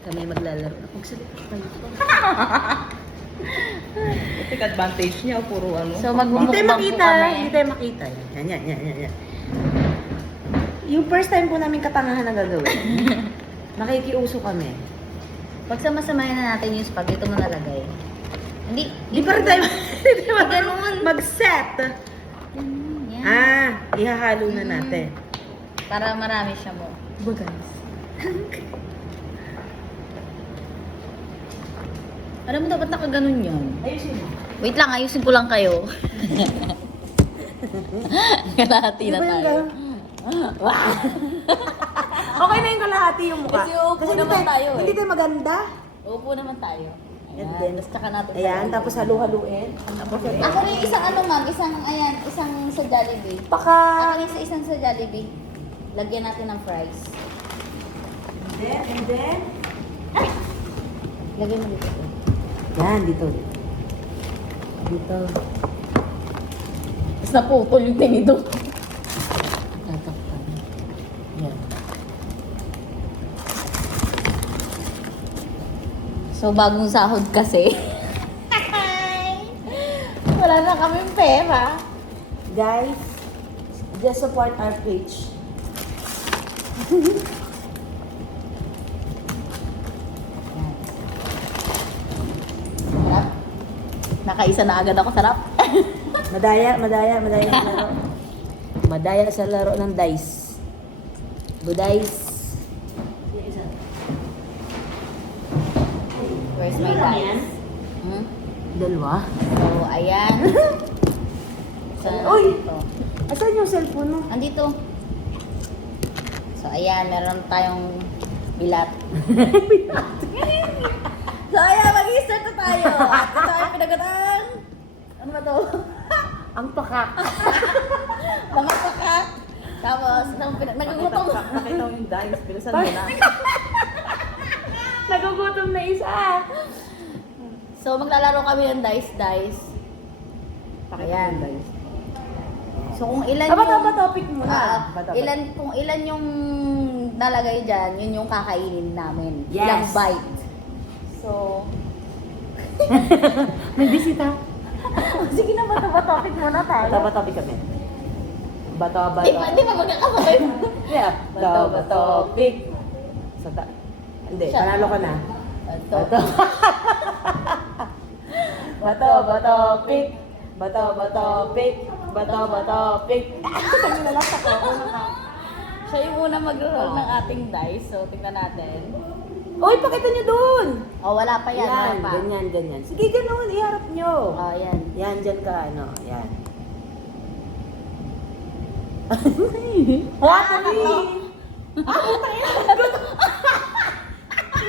Kami maglalaro. Magsalita kayo. Take advantage niya, puro ano. So, Hindi tayo magmumukbang po makita. kami. Hindi tayo makita. Yan. Yung first time po namin katangahan na gagawin. Makikiuso kami. Pagsamasamahin na natin yung spag, ito mo nalagay. Hindi. Di pa rin tayo Ganun. mag-set. Yan. Ihahalo na natin. Para marami siya mo. Diba guys? Alam mo, dapat nakaganon yun. Ayusin mo. Wait lang, ayusin ko lang kayo. Kalahati na Di ba yung tayo. gano'n? Okay na yung kalahati yung mukha. Kasi uupo hindi naman tayo eh. Hindi tayo maganda. Uupo naman tayo. And Ayan, then, tapos tsaka natin. Ayan, tapos halu-haluin. Tapos, Actually, isang ano ma'am, isang sa Jollibee. Baka... Actually, sa isang sa Jollibee, lagyan natin ng fries. And then... Lagyan mo dito. Yan, dito. Dito. Tapos naputol yung tinidor. Tatakpan. Yan. So, bagong sahod kasi. Wala na kaming pera. Guys, just support our page. Sarap. Nakaisa na agad ako, sarap. Madaya sa laro. Madaya sa laro ng dice. Budice. Where's my dice? Hmm? Dalawa. So, ayan. Saan Uy! ito? Asan yung cellphone mo? Andito. So, ayan, meron tayong bilat. So, ayan, mag-i-start na tayo. At ito ay pinagatang. Ano ba to? Ang pakak. Mga pakak. Tapos, nagugutom. Nakita mo yung dice, bilisan mo na. Nagugutom na isa. So, maglalaro kami ng dice. Ayan. So, kung ilan Aba, topic muna. kung ilan yung nalagay dyan, yun yung kakainin namin. Yes. Ilang bite. So, May bisita. sige na ba topic muna tayo? Topic kami. Bato. Di ba magkakasabay mo? Yeah. Topic. Hindi, Siya. panalo ka na. Ito. Topic. Topic. Sabi na lang sa ko. Siya yung una mag-roll ng ating dice. So, tingnan natin. Uy, pakita nyo dun. Oh, wala pa yan. Yan, Wala pa. ganyan. Sige, ganun, iharap nyo. Oh, yan. Yan, dyan ka, yan.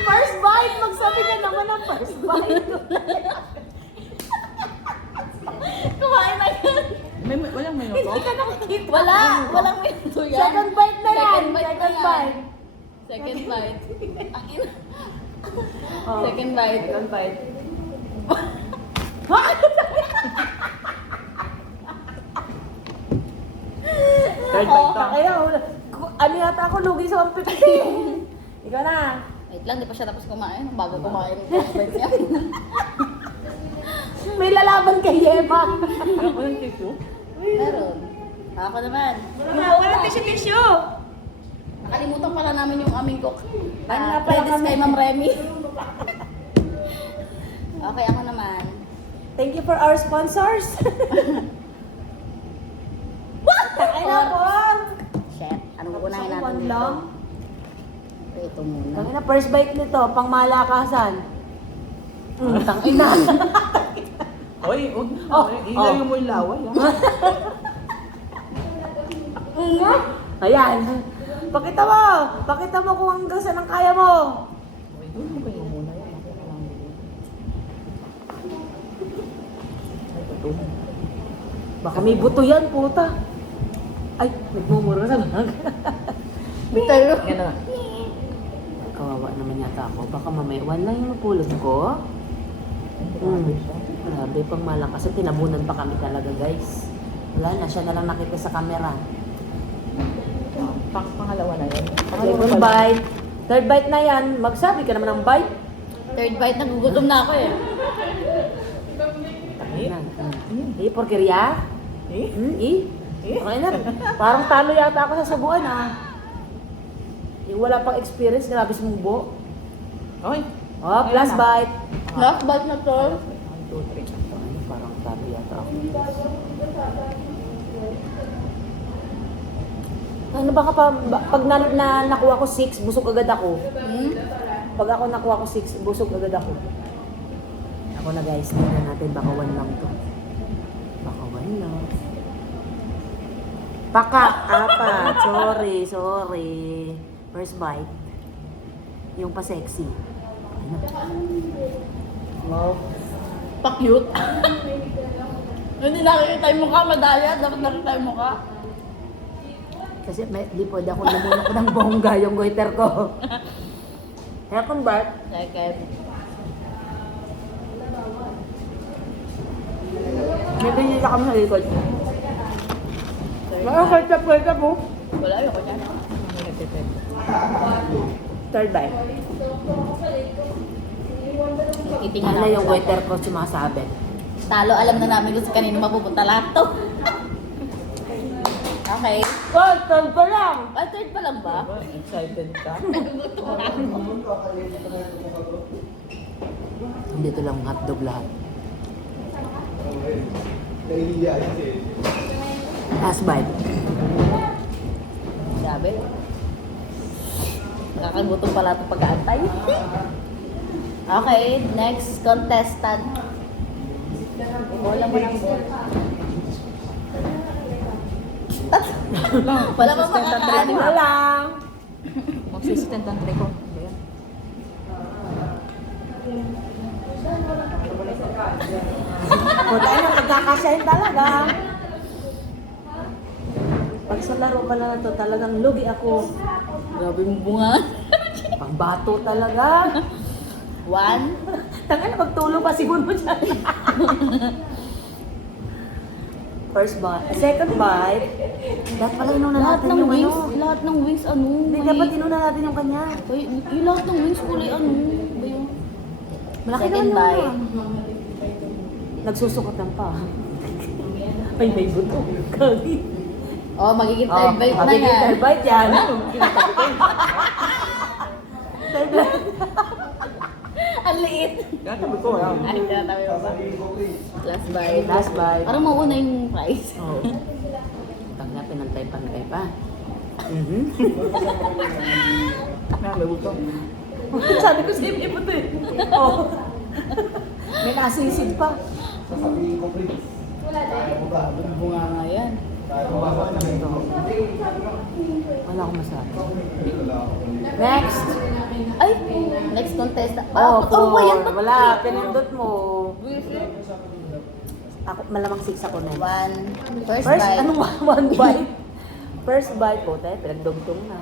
First bite! Magsabi ka naman ng first bite. Kumain na yun. Walang menu Hindi ko? ka nakikita. Walang minuto yan. Second bite na yan. Second bite na yan. Second bite. Ang ina. Oh. Second bite. Second bite. Third bite to. Kaya, ano yata ako, lugi sa 150. Ikaw na. Wait lang, di pa siya tapos kumain. Bago kumain yung first bite niya. May lalaban kay Yema. Ano ko yung tissue? Meron. Ako naman. Walang tissue. Nakalimutan pala namin yung aming cook. Ano nga pala Credits kami? kay Ma'am Remy. Okay, ako naman. Thank you for our sponsors. Ay na po. Shit. Anong unahin natin One dito? lang. Ito muna. Tangina, first bite nito, pang malakasan. Tangina. Oy, huwag. Oh, Ilayo mo yung laway. Ayan. Pakita mo kung hanggang saan ang kaya mo. Doon mo kayo muna yan. Ako na lang dito. Ay, ito. Baka may buto yan, puta. Ay, nagmumuro sa bag. Bitayo. Yan na. Kawawa naman yata ako. Baka mamaya, one lang yung napulot ko. Grabe, pang malakas. At tinabunan pa kami talaga, guys. Wala na, siya na lang nakita sa camera. Pangalawa na yun. Second bite. Third bite na yan, magsabi ka naman ng bite. Third bite, nagugutom na ako eh. Porkeria? Eh? Okay na. Parang talo yata ako sa subuan Yung wala pang experience, grabe sumubo. Oy. Oh, last bite. Last bite na to. 1, 2, 3. Parang talo yata ako. Ano ba pag nakuha ko 6, busog agad ako. Pag ako nakuha ko 6, busog agad ako. Ako na guys, tingnan natin, baka 1 lang to. Baka 1 lang. Paka, apat. Sorry. First bite. Yung pa-sexy. Wow. Pa-cute. Hindi nakikita yung mukha, madaya. Dapat nakita yung mukha. Kasi di pwede ako lumunok ng bongga yung goiter ko. Second bite. Second. May binila kami sa likod. Pwede po. Wala, ayoko niya. Third bite. Titingnan Ano ako yung sa- waiter ko sumasabi? Talo, alam na namin kung kanino mapupunta lahat to. Okay. Oh, third pa lang! Ah, third pa lang ba? Excited ka? Dito lang hotdog lahat. Last bite. Sabi. Nakakagutom pala itong pag-aantay. Okay, next contestant. Wala mo lang sir. Wala pa makakaano. lang. Mag-assistant ang tray ko. Ayan. Puta na, pagkakasyahin talaga. Pag sa laro pala na to, talagang lugi ako. Grabe mo bunga. Pangbato talaga. 1. Tangan, magtulo pa siguro mo dyan. First bite. Second bite. Dapat pala inuna Lahat natin ng yung wings, ano. lahat ng wings ano? Hindi, dapat inuna natin yung kanya. Yung lahat ng wings kulay ano? Ba yun? Malaki Second naman bite. yun. Nagsusukatan pa. Ay, may buto. Kagi. Oh, magiging third bite na magiging yan. third bite yan. Third bite. Ang liit. Sabi ko, Ay, tinatabi mo ba? Last bite. Last bite. Parang mauna yung price. Oo. Pag na pinantay-pantay pa. May butong. Sabi ko sa'yo, may buto eh. Oo. May nasisid pa. Bunga nga yan. Wala akong masabi. Next. Ay, next contestant. Oh, ba yan? four. Wala, pinindot mo. Ako, malamang 6 ako na. First First, bite. anong one bite? First bite po, tayo, pinagdugtong na.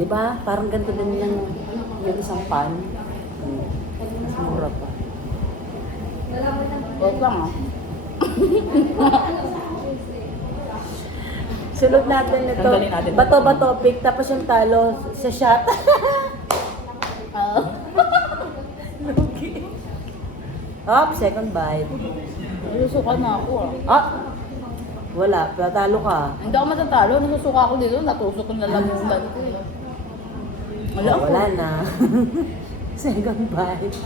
Di ba? Parang ganito din yung isang pan. Mas mura pa. Wait lang ah. Sunod natin ito. Tanggalin natin. Bato-bato pick, tapos yung talo sa shot. Oo. Up, second bite. Nasusuka na ako ah. Ah! Wala, talo ka. Hindi ako matatalo. Nasusuka ako dito. Natusok ko na lamunan ko eh. Wala ako. Wala na. Second bite.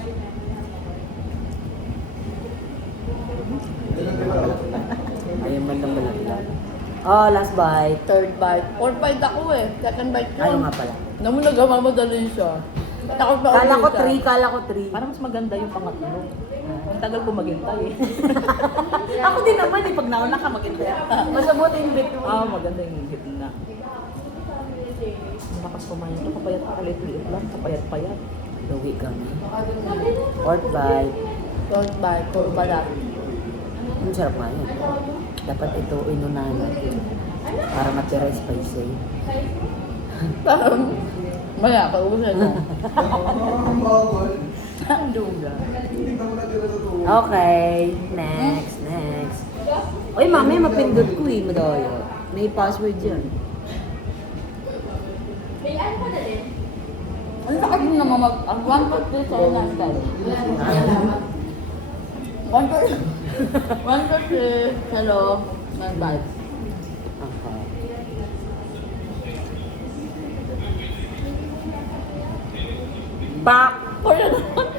Ayun man lang malaglag. Oh, last bite. Third bite. Fourth bite ako eh. Second bite ko. Ayaw nga pala. Namu nagmamadali siya. Takot pa Kala ko ulit 3, kala ko 3. Parang mas maganda yung pangatlo. Ang tagal ko maghintay eh. Ako din naman eh, pag nauna ka maganda. Mas mabuti yung between. Maganda yung gitna. Ang lakas kumain ito. Kapayat pa ulit-ulit lang. Kapayat-payat. Luwi kami. Fourth bite. Fourth bite. Fourth balat. Ang sarap nga yan. Dapat ito inunahan natin. Para matira spicy. Maya, paubusan na. Ang duga. Okay. Next. Uy, mami, mapindot ko eh. Madaya. May password yan. Ang sakit mo naman ang 1 to 3 sa lifestyle. 1 to 3 hello, man vibes. Okay. Back!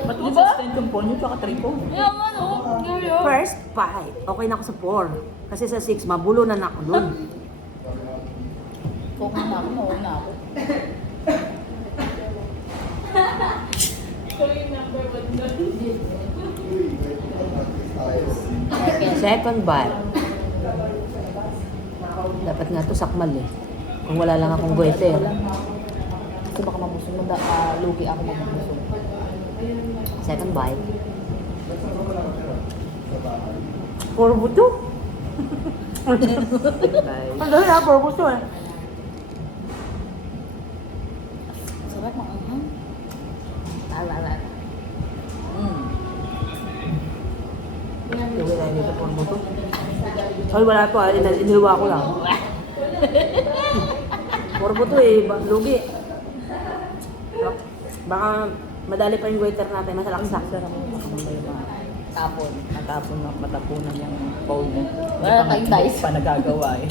Ba't yung sustain yung phone nyo tsaka tripod? Yung ano, yun. First bite. Okay na ako sa 4. Kasi sa 6, mabulo na ako dun. Focus na ako, mauna ako. Second bite. Dapat nga to sakmal eh. Kung wala lang akong goiter. Kasi baka mabusog, lugi ako mabusog. Second bite. Puro buto. Ang dahil ha, puro buto eh. Sarap mga anghang. Alala. Yung wala nito puro buto. Ay, wala to ha. Iniluwa ko lang. Puro buto eh. Lugi. Baka madali pa yung waiter natin. Masalaksak. Sarap mo makamay ba? Tapon. Natapon na, matapunan yung phone mo. Wala tayong dice. Pa nagagawa eh.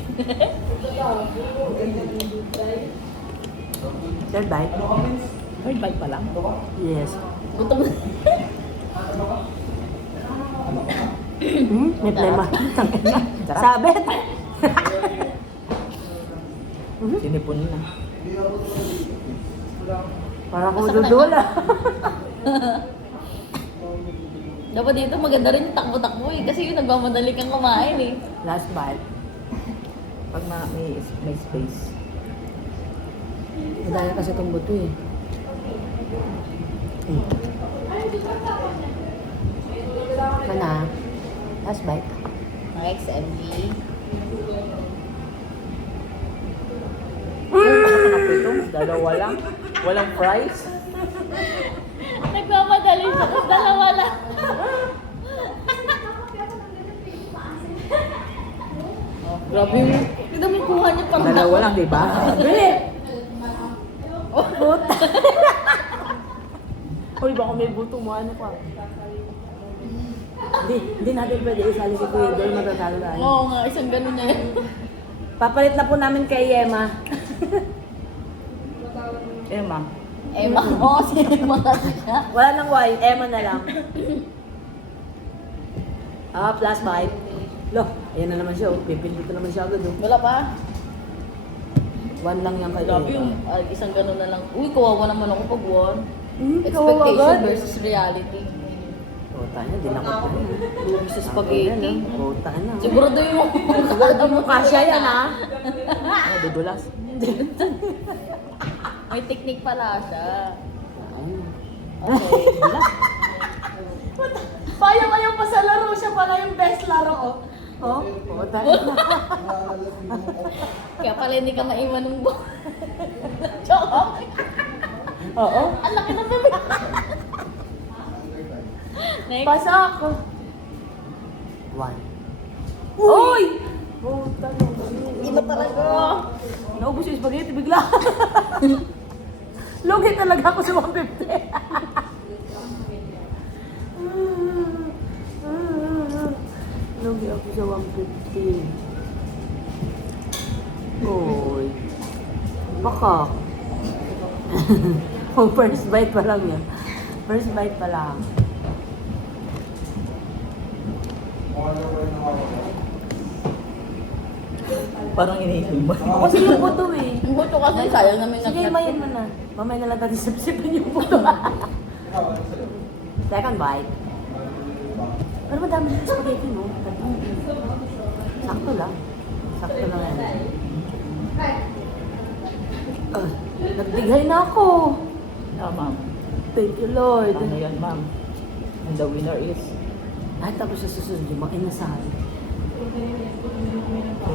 Third bite? Third bite pa lang. Yes. Gutom. May plema. Sabit. Sinipon na. Para ko dudula. Dapat dito maganda rin yung takbo-takbo eh. Kasi yung nagmamadali kang kumain eh. Last bite. Pag may space. Madaya kasi itong buto eh. Mana? Last bite. Next, MG. Dalawa lang. Walang fries. Nagmamadali siya kasi dalawa lang. Oh, grabe yung... Tignan mo yung kuha niya pang Dalawa lang, di ba? Bili! Buta! Uy, baka may buto mo, ano pa? Hindi natin pwede isali si Kuya Dol, matatalo na. Oo nga, isang ganun niya yun. Papalit na po namin kay Yema. Emma. Emma, oo, si Emma kasi siya. Wala nang Y, Emma na lang. Last bite. Loh, ayan na naman siya, oh. Pipindot na naman siya agad, oh. Wala pa. 1 lang yan kay Grabe Yema. yung isang ganun na lang. Uy, kawawa naman ako pag one. kawawa Expectation agad. versus reality. Puta na, di na ko po. Lugi sa spaghetti. Puta na. Sigurado yung Sigurado mo kasya yan, ha? Ano, dudulas? May technique pala siya. Ayun. Okay. Payo pa sa laro, siya pala yung best laro, oh. Oh, puta na. Kaya pala hindi ka maiwan ng buhay. Joke. Oo. Ang laki ng bebe. Next. Pasak. 1. Uy! Puta na. Iba talaga. Naubos yung spaghetti bigla. Lugi talaga ako sa 150. Lugi ako sa 150. Uy. Baka. Oh, first bite pa lang yan. First bite pa lang. Parang iniisip mo. Kasi yung buto eh. Yung buto kasi sayang namin Sige, mayan mo na. Mamaya na lang natin sip-sipin yung buto. Second bite. Pero madami yung spaghetti, no? Sakto lang. Sakto lang yan. Nagdighay na ako. Ma'am. Thank you, Lord. Ano yan, ma'am? And the winner is... Ay, tapos sa susunod yung mga inasal.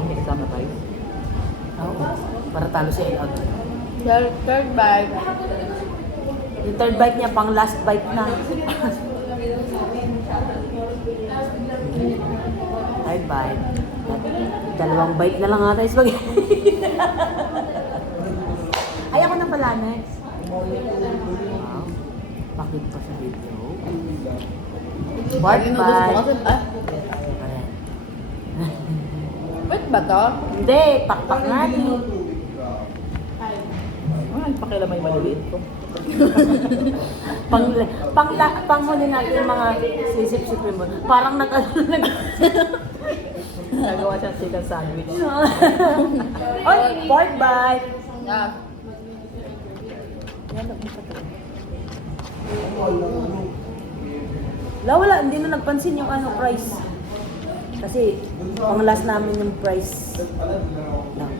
May kasama tayo. Oo. Para talo si Elag. Third bite. Yung third bite niya, pang last bite na. Third bite. Dalawang bite na lang ata yung spaghetti. Ay, ako na pala next. Wow. Bakit pa sa video? Part Inubos mo 5. kasi, wait ba to? Hindi, pakpak natin. Ay, pakialam may maliliit ko. Panghuli natin yung mga sisip-sipin mo. Parang Nagawa siyang chicken sandwich. Oy, pork bite. Ah. Wala, hindi na nagpansin yung ano, price. Kasi, pang last namin yung price. Lang.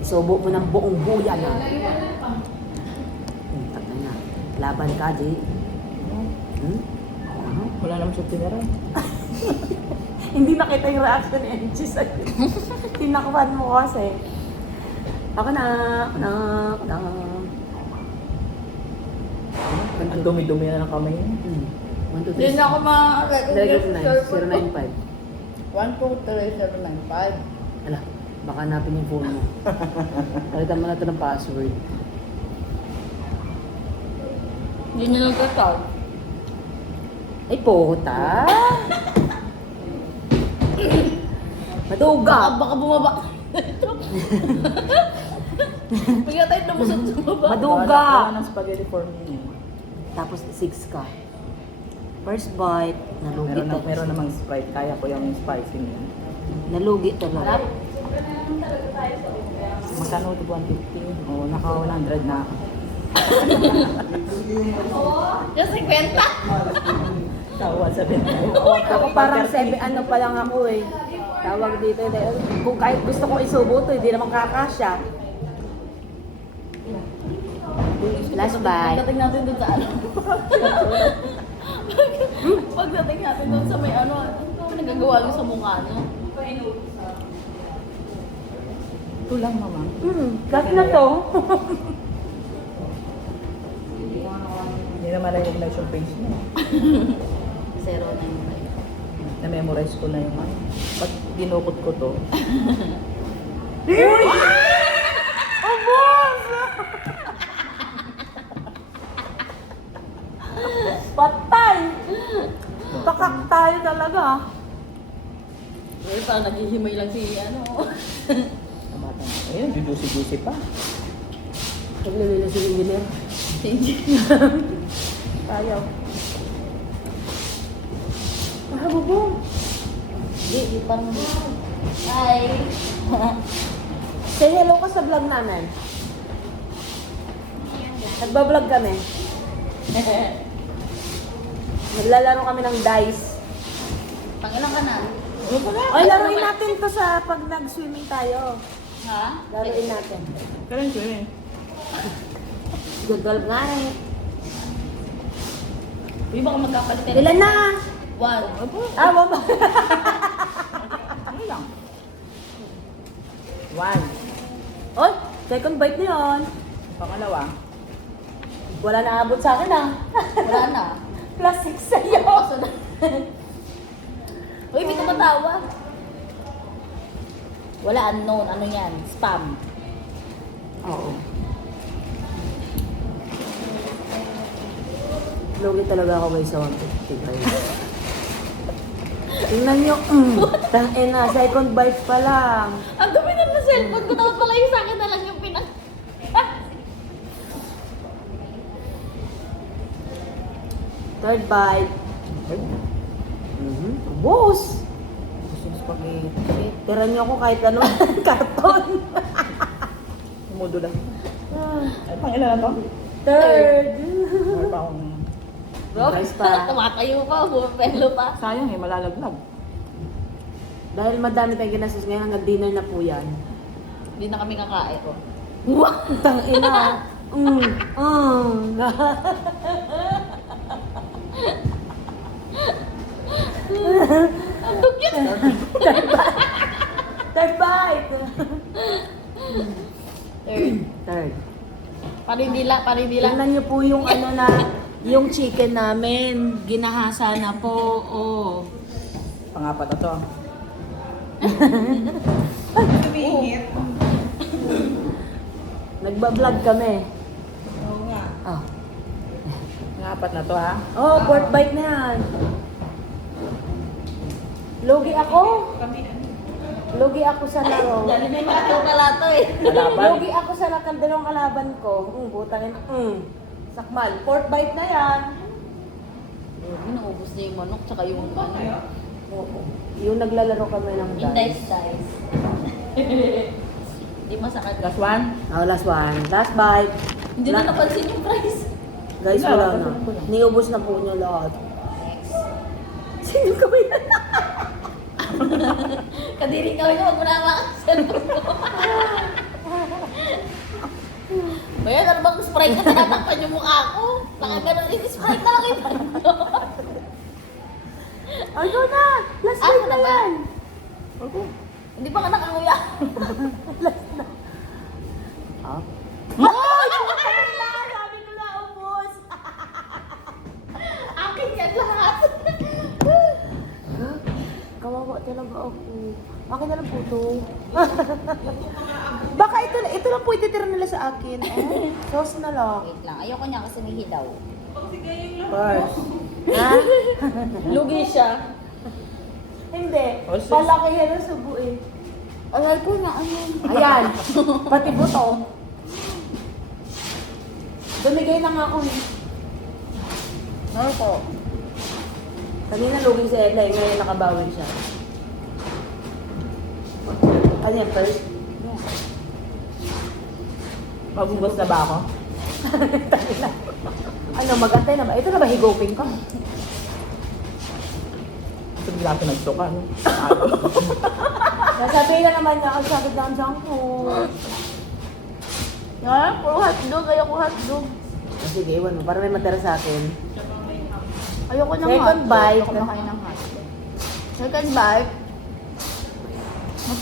Isubo mo ng buong buyan na. Tagal na. Laban ka, Jay. Wala naman siya tinira. Hindi nakita yung reaction ni NG sa'yo. Tinakpan mo kasi. Ako na. Ang dumi-dumi na ng kamay niya. 1, 2, 3. Hindi na ako Recognize. 095. 1, 2, 3, 7, 9, 5. Ala, baka hanapin yung phone mo. Palitan mo na ito ng password. Hindi nyo nagkakount. Ay, puta! Maduga! Baka bumaba. Bigla tayo lumusot sa baba. Maduga! Wala ng spaghetti for me. Tapos 6 ka. First bite, nalugi Meron namang Sprite. Kaya ko yung spicy niya. Nalugi talaga. Magkano ito? 150? Oo, naka 100 na ako. Just 50. Tawa sa benta. Ako parang 7 ano pa lang ako eh. Tawag dito. Kung kahit gusto kong isubo to, hindi naman kakasya. Last bite. Pagdating natin dun sa ano. Pagdating natin dun sa may ano nagagawa nyo sa mukha nyo. Ito lang, mama. Cut na to. Hindi na ma-recognize yung face mo. 095. Na-memorize ko na yung ano. Pag dinukot ko to, Patay! Pakak tayo talaga. Uy, parang naghihimay lang si ano. namata na. Ayun, juicy-juicy pa. Naglililo si engineer. Ayaw. Mahabubong. Hindi, parang hi. Say hello ka sa vlog namin. Nagbablog kami. Naglalaro kami ng dice. Pangilan ka na? Ay, laruin natin to sa pag nag-swimming tayo. Ha? Laruin natin. Pero yung swimming. Good golf nga eh. Uy, baka magkakalit. Ilan na? 1. Ah, wala. Ano lang? 1. Oy, second bite na yun. Pangalawa. Wala na abot sa akin ah. Wala na. Plus 6 sa'yo. Uy, hindi ka matawa. Wala unknown. Ano yan? Spam. Oo. Lugi talaga ako guys sa 150 guys. Tingnan nyo, tangina, second bite pa lang. Ang dumi na ng cellphone ko. Dapat pala yung sa akin na lang yung pinag... Third bite. Boss! Gusto yung spaghetti. Tira nyo ako kahit ano, karton. Umudo lang. Ay, pang ilan na to? Third. Meron pa akong... Bro, Guys pa. tumatayo pa. Bumapelo pa. Sayang eh, malalaglag. Dahil madami tayong ginastos ngayon, hanggang dinner na po yan. Hindi na kami kakain ko. Tangina. Ang dukit. Third bite. Third. Third. Parindila. Tingnan niyo po yung ano na, yung chicken namin. Ginahasa na po. Oh. Pangapat na to. Nagbablog kami. Ah. Ang apat na to ha. Oh, pork bite na yan. Lugi ako. Lugi ako sa laro. Dali may mga kalato eh. Kalaban. Lugi ako sa dalawang kalaban ko. Butangin. Sakmal. Pork bite na yan. Naubos niya yung manok, tsaka yung ano. Oo. Yung naglalaro kami ng Yung dice. dice. Hindi masakit. Last one. Oh, last one. Last bite. Hindi na napansin yung price. Guys, Wala, wala na. napansin ko lang. Niubos na po niyo lahat. Next. Sino ka ba yan? Kadiri kami na wag mo na makasal ko. Bayan, ano bang spray ka tinatakpan yung mukha ko? Baka ganun, i-spray ka lang ito. Ano na? Last Ano bite na na ba? yan. Hindi pa ka nakanguya. Ah. Sabi ko na, ubos. Akin yan lahat. Kawawa talaga ako. Akin na lang po to. Baka ito lang po ititira nila sa akin. Sauce na lang. Wait lang, ayoko niya kasi may hilaw. First. Ha? Lugi siya. Hindi. Oh, sis. Palaki yan ang subo eh. Alay ko na, ano. Ayan. Pati buto. Dumigay na nga ako eh. Ano po? Kanina lugi sa Ella eh. Ngayon nakabawi siya. Ano yan first? Magugas na ba ako? Ano, magantay na ba? Ito na ba higoping ko? Ito bigla ako nagsuka. No? Nasabi na naman niya ang sakit ng junk food. Yan, puro hotdog. Ayoko hotdog. Sige, iwan mo. Para may matira sa akin. Ayoko ng Second hotdog. bite. Ayoko makain ng hotdog. Second bite.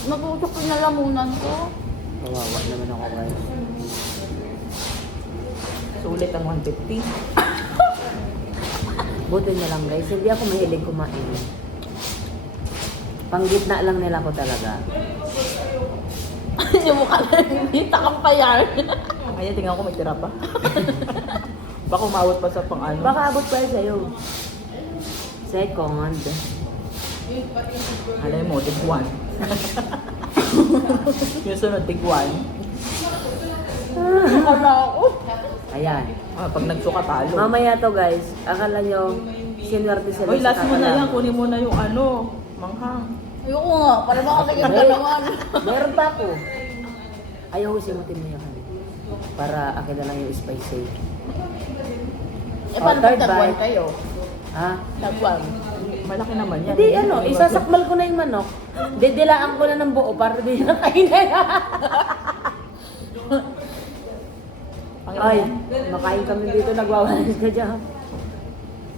Nagutok ko na lamunan ko. Kawawa naman ako guys. Sulit ang 150. Buti na lang guys. Hindi ako mahilig kumain. Panggitna lang nila ko talaga. Hindi mo ka na hindi takang payar. Kaya tingnan ko may tira pa. Baka umawat pa sa pang ano. Baka abot pa yun sa'yo. Second. Alay mo, tigwan. Yung sunod, tigwan. Wala ako. Ayan. Ah, pag nagsuka talo. Mamaya to guys. Akala nyo, sinuwerte sila Uy, last mo na kakalaban. yan. Kunin mo na yung ano, manghang. Ayoko nga. Para makakaganda Hey, naman. meron pa ako. Ayaw ko simutin mo yan. Para akin na lang yung spicy. Eh, paano third pag tagwan bite. kayo? Ha? Tagwan. Malaki naman yan. Hindi ano, isasakmal ko na yung manok. Didilaan ko na ng buo para di na kainin. Ay, makain kami dito, nagwawalis ka dyan.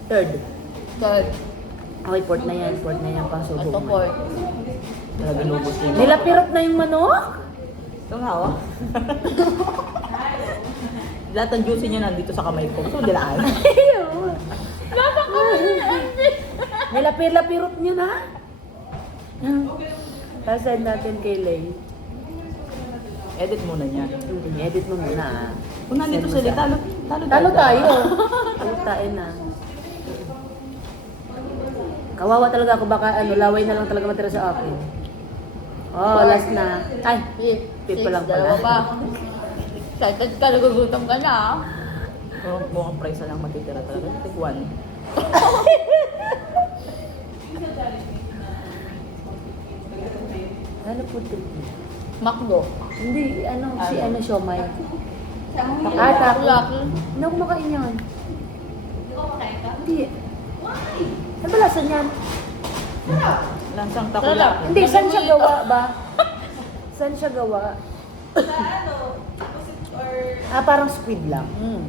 Third. Third. Okay, fourth na yan. Fourth na yan, pang subo Ito mo. fourth. Talaga lubos yun. Nilapirot na yung manok? Ito nga, oh. Lahat ng juicy niya nandito sa kamay ko. Gusto mo dilaan? Ayaw. Nilapirot nyo na? Tapos send natin kay Lay. Edit muna niya. Edit mo muna ah. Kung nandito Send mo sila, sa- talo Talo tayo. Talo tayo na. Kawawa talaga ako, baka ano, laway na lang talaga matira sa akin. Oh, last na. Ay, fifth pa lang Dalawa pala. pa. Excited ka, nagugutom ka na. ah. Mukhang price na lang matitira talaga. Tigwan. Ano po ito? Makdo. Hindi, ano, si Ano? ano, siomay. Ah, taco. taco. Hindi ako makain yan. Hindi. Ano ba lasan yan? Lansang Sarap. takulaki. Hindi, saan siya gawa ba? Saan siya gawa? Ah, parang squid lang. Hmm.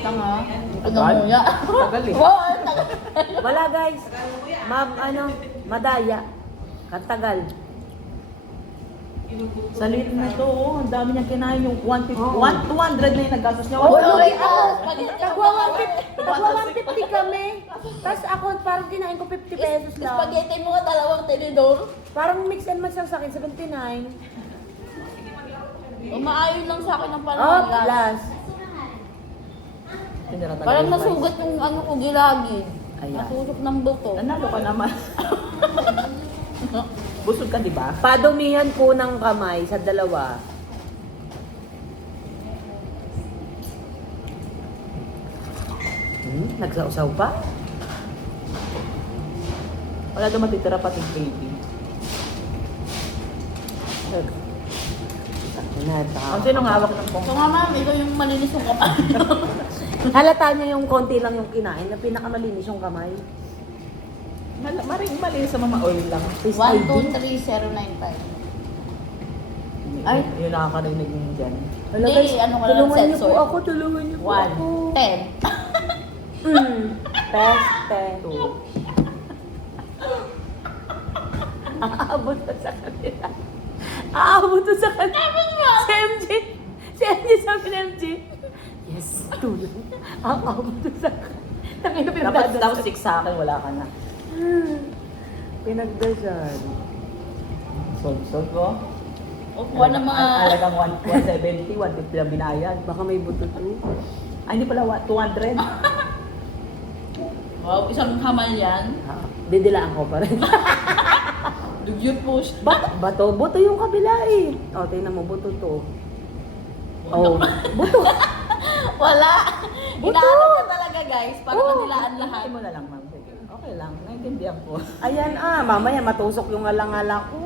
Tanga. Ano Tagal? mo ya? Tagal eh. Wow, ang tagal. Wala guys. Ano, madaya. Kantagal. Sa liit na ito, oh, ang dami niyang kinain yung 150, 200 na yung naggastos niya. Oo, Oh, okay, oh, ako. spaghetti. Tagwa 150 kami. Tapos ako, parang kinain ko 50 pesos lang. Spaghetti mo nga dalawang tinidor. Parang mix and match lang sa akin, 79. Umaayon lang sa akin ng Oh, panahon. plus. Tinira talaga Parang yung rice. nasugat yung ano ko gilagid. Ayan. Nasusok ng buto. Nanalo ka naman. Busog ka, di ba? Padumihan po ng kamay sa dalawa. Nagsausaw pa? Wala daw matitira pati baby. Ang sino nga hawak ng So pong? nga ma'am, ikaw yung malinis yung kamay. Halata niya yung konti lang yung kinain na pinakamalinis yung kamay. Mali sa mama oil lang. 123095. Ay. Yun nakakarinig mo dyan. Hala Hindi, guys, ano ka lang, tulungan niyo po sensor. ako, tulungan niyo po ako. 10. Peste. Two. Aabot na sa kanila. Aabot na sa kanila. Si MJ. Si MJ sabi ni MJ. Yes, tulong. Aabot na sa kanila. Tangina Dapat pinagdasal. daw 6 sa akin, wala ka na. Pinagdasal. Solve ko. O kuha ng mga... Alagang 170, 150 lang binayad. Baka may buto to. Ay, hindi pala, 200. Wow, isang hamal yan. Didilaan ko pa rin. Dugyot po siya. Bato, buto yung kabila eh. O, tingnan mo, buto to. Oh, buto. Wala. Buto. Inaano ka talaga guys, para Oo. manilaan lahat. Ay mo na lang, ma'am. Sige. Okay lang, naiintindihan ko. Ayan mamaya matusok yung alang-alang ko.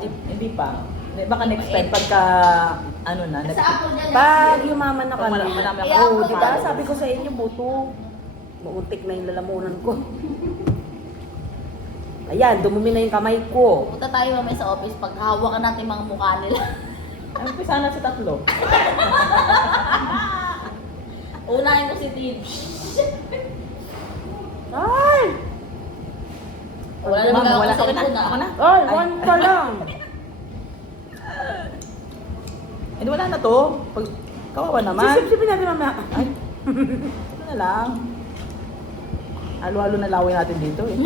Hindi pa. Hindi, baka next time pagka, ano na, Sa ako dyan. Pag yumaman na Pag kami. marami ako. Kaya ako, di ba? ano? Sabi ko sa inyo, buto. Muuntik na yung lalamunan ko. Ayan, dumumi na yung kamay ko. Punta tayo mamaya sa office pag hawakan natin mga mukha nila. Ang umpisa na sa 3. Unahin ko si Tin. Ay! Wala na Ma'am, magagawa wala sa ka na. cellphone Ako na. Ay, one pa lang. Hindi, wala na to. Pag, kawawa naman. Sisip-sipin natin mamaya. Ay, ito na lang. Halo-halo na laway natin dito eh.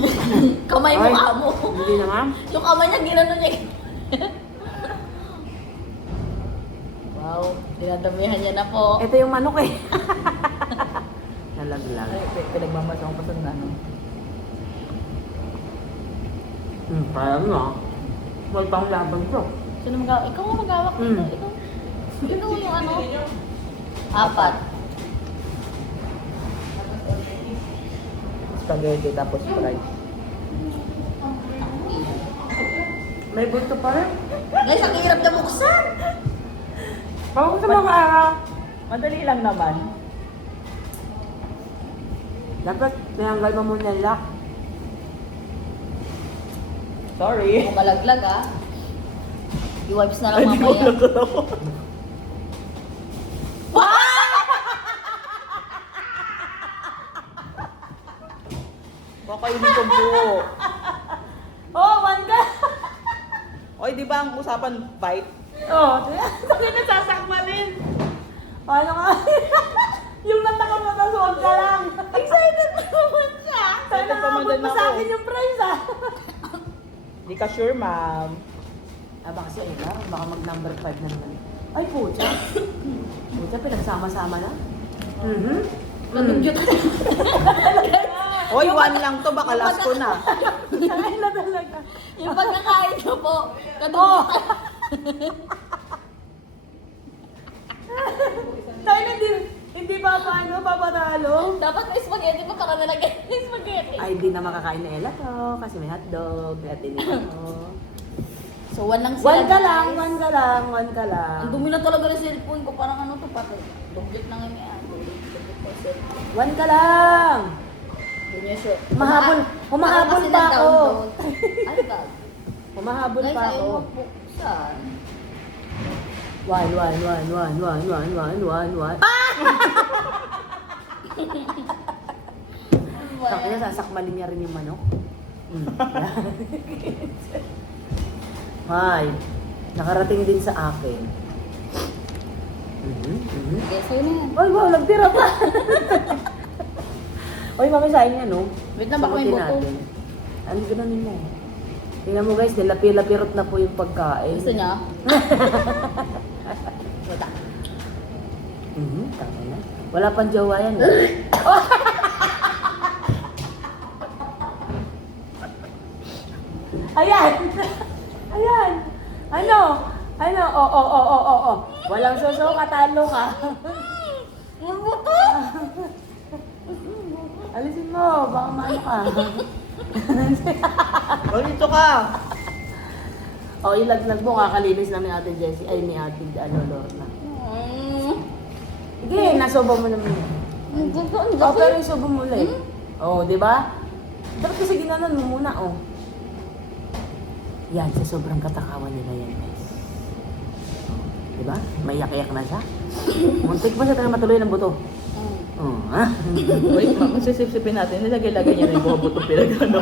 Kamay Ay. mukha mo. Hindi na ma'am. Yung kamay niya, ginanon niya. Wow, dinadamihan niya na po. Ito yung manok eh. Nalaglag. Ay, pinagmamasang ko pa sa ano. Kaya nga. Wal pang laban ko. Sino mag-awak? Ikaw nga mag-awak dito. Ikaw. Ikaw yung ano? 4. Spaghetti tapos fries. May bulto pa rin. Guys, ang hirap na buksan. Bago sa mga Madali lang naman. dapat tinanggal mo muna yung lock. Sorry. Kung malaglag ah. I-wipes na lang mamaya. Kakainin ko buo. Oh, one ka! Oy, di ba ang usapan bite? Oh, hindi nasasakmalin. Ano nga? Yung natakot mo na suwag ka lang. Excited na naman siya. Sana Excited pa man nakabot din mo sa ako. akin yung prize ah. Di ka sure, ma'am. Baka si Ella, baka mag number 5 na naman. Ay, pucha. Pucha, pinagsama-sama na. Nadugyot. Oy, 1 lang to, baka last ko na. Ay na talaga. Yung pagkakain ko po, Oh! kadugyot. Tayo na hindi pa paano, papatalo. Dapat may spaghetti pa para nalagay may spaghetti. Ay, di na makakain na Ella to kasi may hotdog, may atinito. So, 1 lang sila. One ka guys. lang, one ka lang, one ka lang. Ang dumi na talaga ng cellphone ko. Parang ano to pati. Dugyot na nga niya. Dugyot po cellphone. One ka lang. Hindi niya sure. Humahabol Kasi pa ako. nag-download. Ay, bag. Humahabol Guys, pa ayaw ako. magbuksan. One. Kaya sasakmalin niya rin yung manok. Hi. Nakarating din sa akin. Okay, sa'yo na yan. Ay, wow, nagtira pa. Oy, mamisahin niya, no? Wait na, baka may Sagutin buto. natin. Ano gano'n mo? Tingnan mo guys, nilapi-lapirot na po yung pagkain. Gusto niya? Wait ah. Tama na. Wala pang jowa yan. Eh. Ayan! Ayan! Ano? Ano? Oo. Walang suso, katalo ka. Alisin mo, baka maano ka. O, dito ka. O, ilaglag mo, kakalinis namin Ate Jessie. Ay, ni Ate, Lorna. Sige, nasoba mo naman. O, pero yung soba mo ulit. O, di ba? Dapat kasi ginanon mo muna, o. Yan, sa sobrang katakawan nila yan, guys. Di ba? May yak-yak na siya. Muntik pa siya talaga matuloy ng buto. Ha? Wait, kung sisip-sipin natin, nilagay-lagay niya na yung buto pinagano.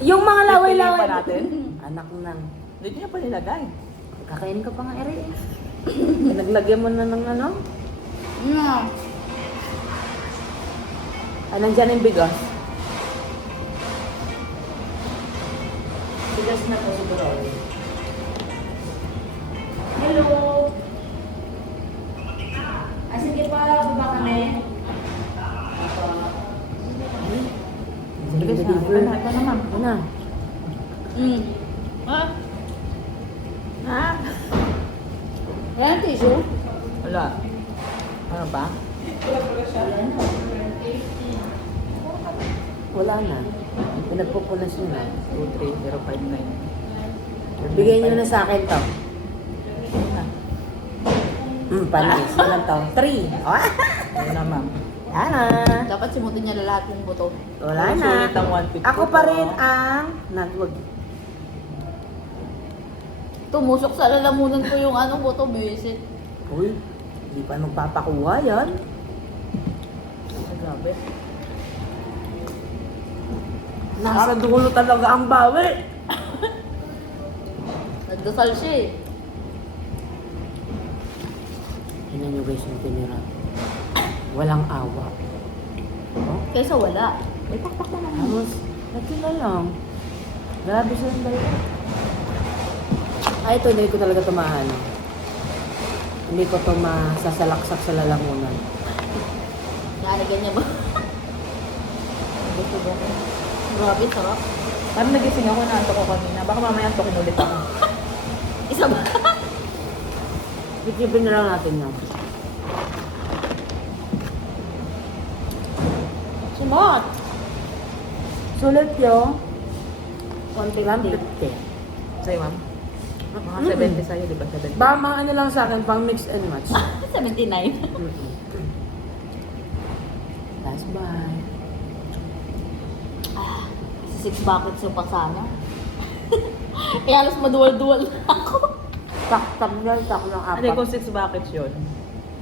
Yung mga laway-laway. pa natin? Anak nang. Dito niya pa nilagay. Kakainin ka pa nga, Eri. Naglagyan mo na ng ano? Nandyan yung bigas. Bigas na to siguro. Hello! Sige pa, baba kami. Bigas na. Ito na, ma'am. Ano na? Ha? Ha? Yan, tissue? Wala. Ano ba? Wala na. Pinagpupunas nyo na. 23059. Bigay nyo na sa akin to. Panis. Ilan to? 3. Oh, Ano na, ma'am? Ana. Dapat simutin niya na lahat yung buto. Wala na. Sulit ang 150 Ako pa rin po. ang natwag. Tumusok sa lalamunan ko yung ano buto, bisit. Uy, hindi pa magpapakuha yan. Ay, grabe. Nasa dulo talaga ang bawi. Nagdasal siya eh. Tingnan nyo guys yung tinira. Walang awa. Oh, Kaysa wala. May pakpak na naman. tapos, natila lang. Grabe silang dalawa. Ay, ito, hindi ko talaga tumahan. Hindi ko ito masasalaksak sa lalamunan. Nalagyan niya ba? Grabe, sarap. Parang nagising ako na antok ko kanina. Baka mamaya antokin ulit ako. Isa ba? Bitipin na lang natin yan. Sumot! Sulit yun. 150. 150. Sa'yo, ma'am? Mga 70 sa'yo, di ba? 70. Ba, mga ano lang sa akin, pang mix and match. 79. Last bye. Kasi 6 buckets yung pasana. Kaya halos maduwal-duwal na ako. Tak yan, tak ng apat. Hindi, kung 6 buckets yun.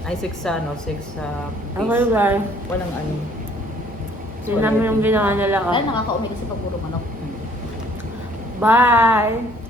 Ay, 6 ano, 6 piece. Okay, guys. Walang ano. Sino namin yung ginawa nila. Ay, nakakaumili sa pagpuro manok. Bye!